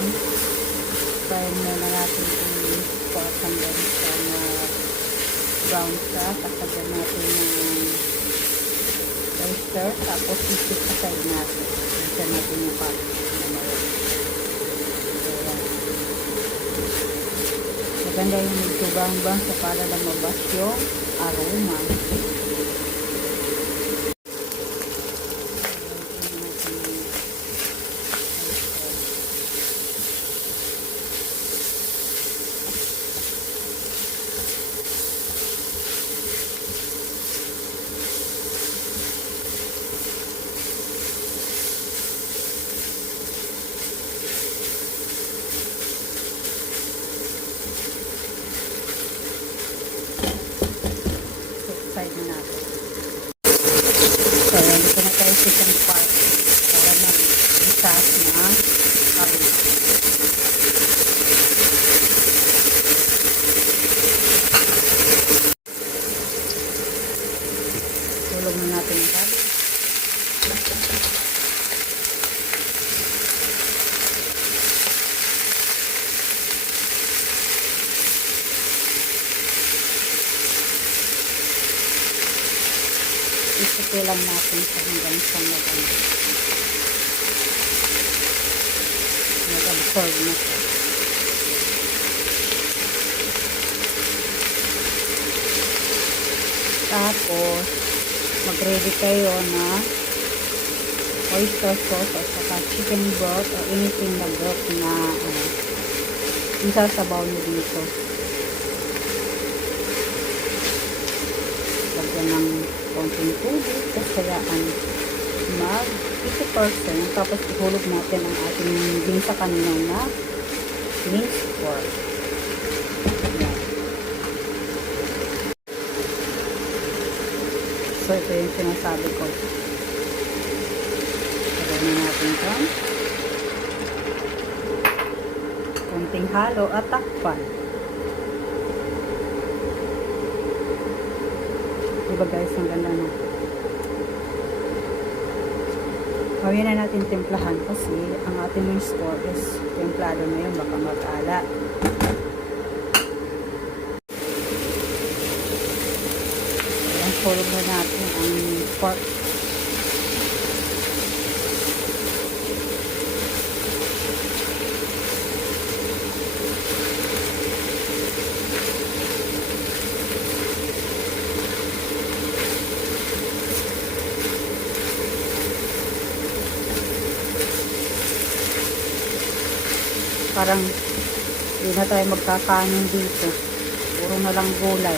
yan. Fry muna natin yung pork hanggang sa na brown siya. Kasagyan natin ng oyster. Tapos isip sa side natin. Isa natin yung carrots na mayroon. So, yan. Maganda yung medyo bang-bang sa para lumabas yung aroma. Side na natin. So, dito na tayo sa isang part para mag-isas na carrots. Tulog na natin yung carrots. Isipin lang natin sa hanggang sa mag-absorb na siya. Tapos, mag-ready kayo na oyster sauce o saka chicken broth o anything na broth na yung sasabaw nyo dito. Lagyan ng konting tubig, kasayaan mag 50%, tapos ihulog natin ang ating ginsa kanina na minced pork. Ayan. So ito yung sinasabi ko. Lagyan na natin ito. Konting halo at takpan. Diba guys, ang ganda na. Gawin na natin timplahan kasi ang ating minced pork is templado na yun, baka mag-ala. Ayan, hulog na natin ang pork. Parang hindi na tayo magkakanin dito. Puro na lang gulay.